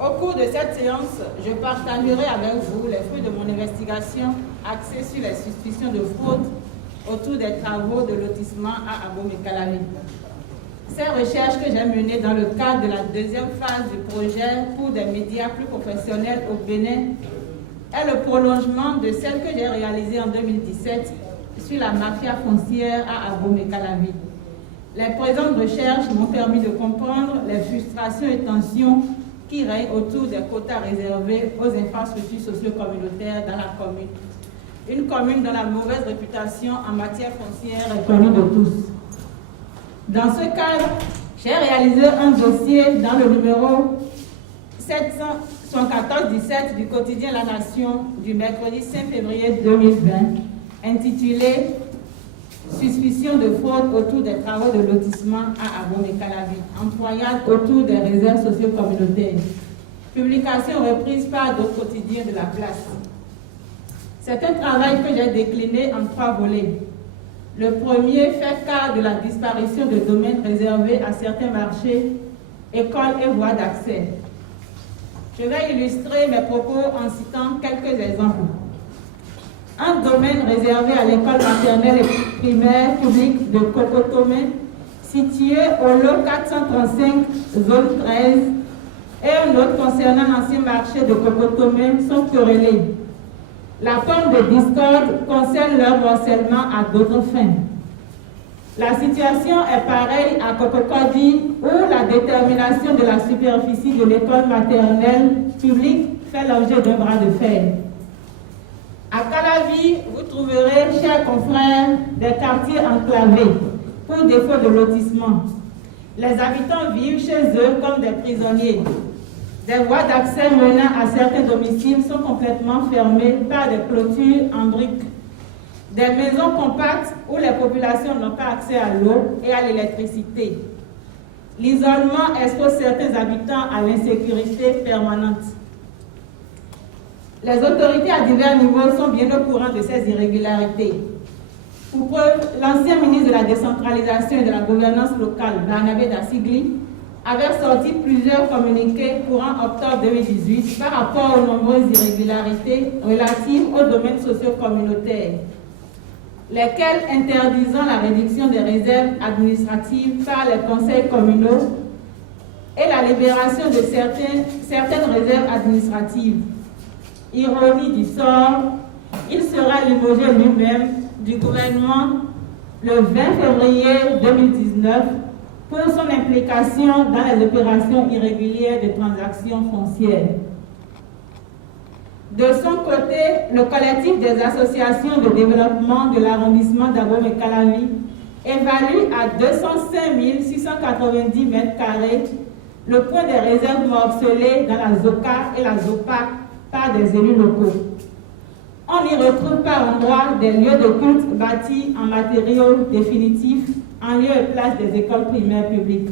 Au cours de cette séance, je partagerai avec vous les fruits de mon investigation axée sur les suspicions de fraude autour des travaux de lotissement à Abomey-Calavi. Ces recherches que j'ai menées dans le cadre de la deuxième phase du projet pour des médias plus professionnels au Bénin est le prolongement de celle que j'ai réalisée en 2017 sur la mafia foncière à Abomey-Calavi. Les présentes recherches m'ont permis de comprendre les frustrations et tensions qui règnent autour des quotas réservés aux infrastructures socio-communautaires dans la commune. Une commune dont la mauvaise réputation en matière foncière est connue de tous. Dans ce cadre, j'ai réalisé un dossier dans le numéro 714-17 du quotidien La Nation du mercredi 5 février 2020, intitulé « Suspicion de fraude autour des travaux de lotissement à Abomey-Calavi, employade autour des réserves socio-communautaires ». Publication reprise par d'autres quotidiens de la place. C'est un travail que j'ai décliné en 3 volets. Le premier fait cas de la disparition de domaines réservés à certains marchés, écoles et voies d'accès. Je vais illustrer mes propos en citant quelques exemples. Un domaine réservé à l'école maternelle et primaire publique de Kokotomé, situé au lot 435, zone 13, et un autre concernant l'ancien marché de Kokotomé sont querellés. La forme de discorde concerne leur morcellement à d'autres fins. La situation est pareille à Kokokodi, où la détermination de la superficie de l'école maternelle publique fait l'objet d'un bras de fer. À Calavi, vous trouverez, chers confrères, des quartiers enclavés pour défaut de lotissement. Les habitants vivent chez eux comme des prisonniers. Des voies d'accès menant à certains domiciles sont complètement fermées par des clôtures en briques. Des maisons compactes où les populations n'ont pas accès à l'eau et à l'électricité. L'isolement expose certains habitants à l'insécurité permanente. Les autorités à divers niveaux sont bien au courant de ces irrégularités. Pour preuve, l'ancien ministre de la décentralisation et de la gouvernance locale, Barnabé Dassigli, avait sorti plusieurs communiqués courant octobre 2018 par rapport aux nombreuses irrégularités relatives aux domaines socio-communautaires, lesquels interdisant la réduction des réserves administratives par les conseils communaux et la libération de certaines réserves administratives. Ironie du sort, il sera limogé lui-même du gouvernement le 20 février 2019 pour son implication dans les opérations irrégulières de transactions foncières. De son côté, le collectif des associations de développement de l'arrondissement d'Abomey-Calavi évalue à 205 690 m² le point des réserves morcelées dans la ZOCA et la ZOPAC par des élus locaux. On y retrouve par endroits des lieux de culte bâtis en matériaux définitifs en lieu et place des écoles primaires publiques.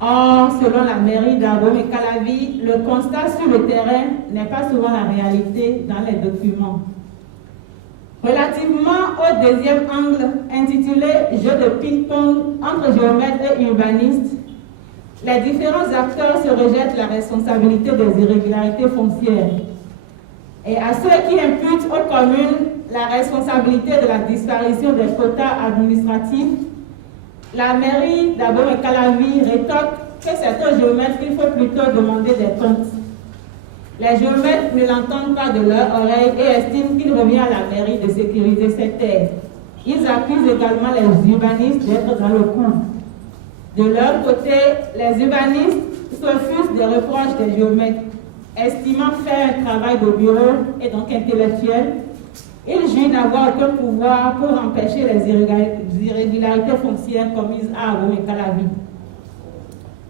Or, selon la mairie d'Abomey-Calavi, le constat sur le terrain n'est pas souvent la réalité dans les documents. Relativement au deuxième angle, intitulé « Jeu de ping-pong entre géomètres et urbanistes », les différents acteurs se rejettent la responsabilité des irrégularités foncières. Et à ceux qui imputent aux communes la responsabilité de la disparition des quotas administratifs, la mairie d'Abomey-Calavi rétorque que c'est aux géomètres qu'il faut plutôt demander des comptes. Les géomètres ne l'entendent pas de leur oreille et estiment qu'il revient à la mairie de sécuriser ces terres. Ils accusent également les urbanistes d'être dans le coup. De leur côté, les urbanistes s'offusent des reproches des géomètres, estimant faire un travail de bureau et donc intellectuel. Ils jugent n'avoir aucun pouvoir pour empêcher les irrégularités foncières commises à Abomey-Calavi.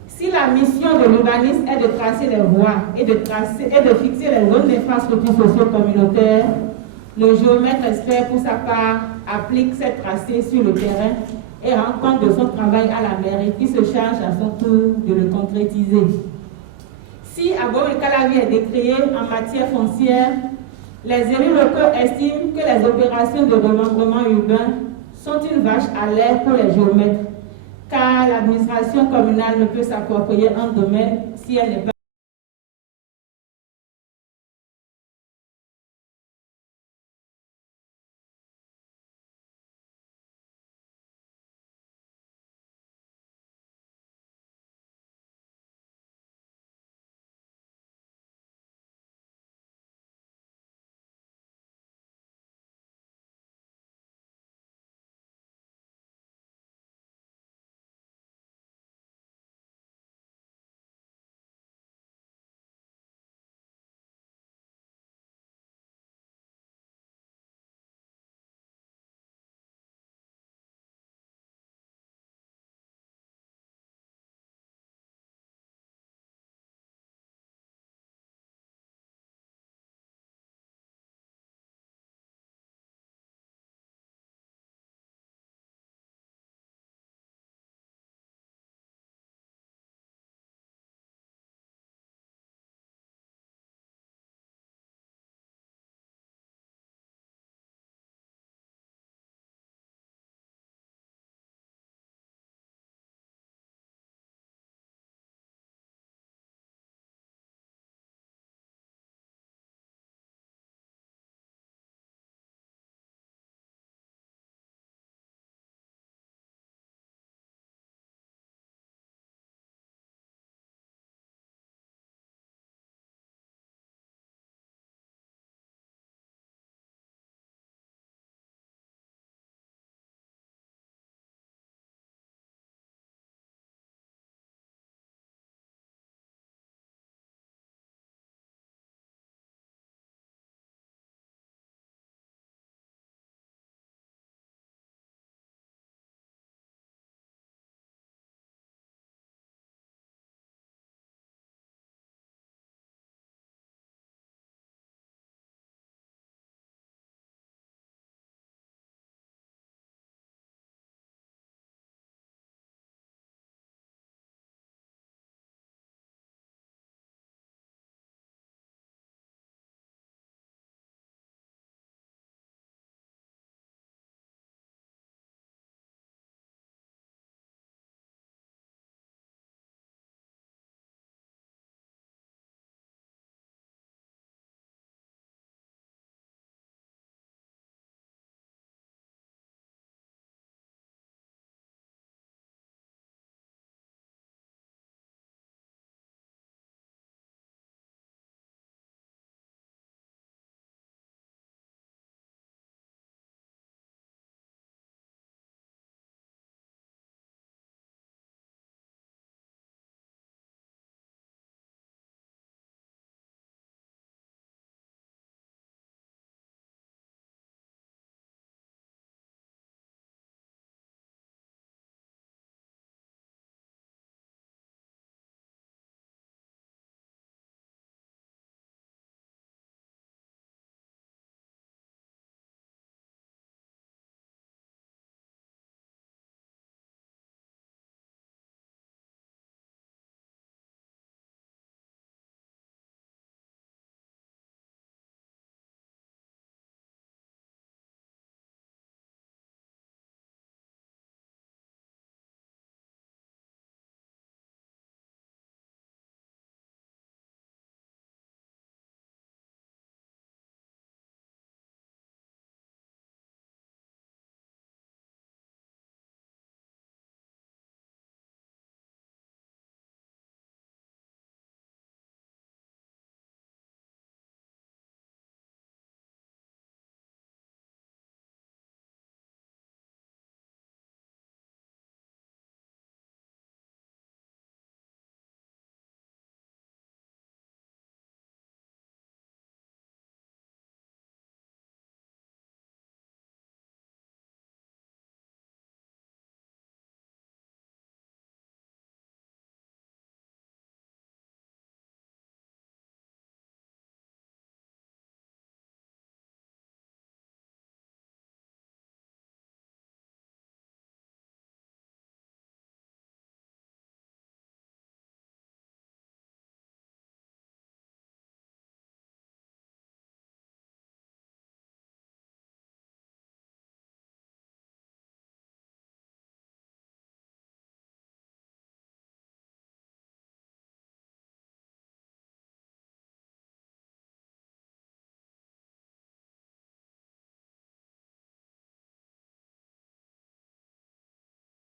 Si la mission de l'urbaniste est de tracer les voies et de fixer les zones d'infrastructures socio-communautaires, le géomètre espère pour sa part applique ces tracés sur le terrain et rend compte de son travail à la mairie qui se charge à son tour de le concrétiser. Si Abomey-Calavi est décrié en matière foncière, les élus locaux estiment que les opérations de remembrement urbain sont une vache à lait pour les géomètres, car l'administration communale ne peut s'approprier un domaine si elle n'est pas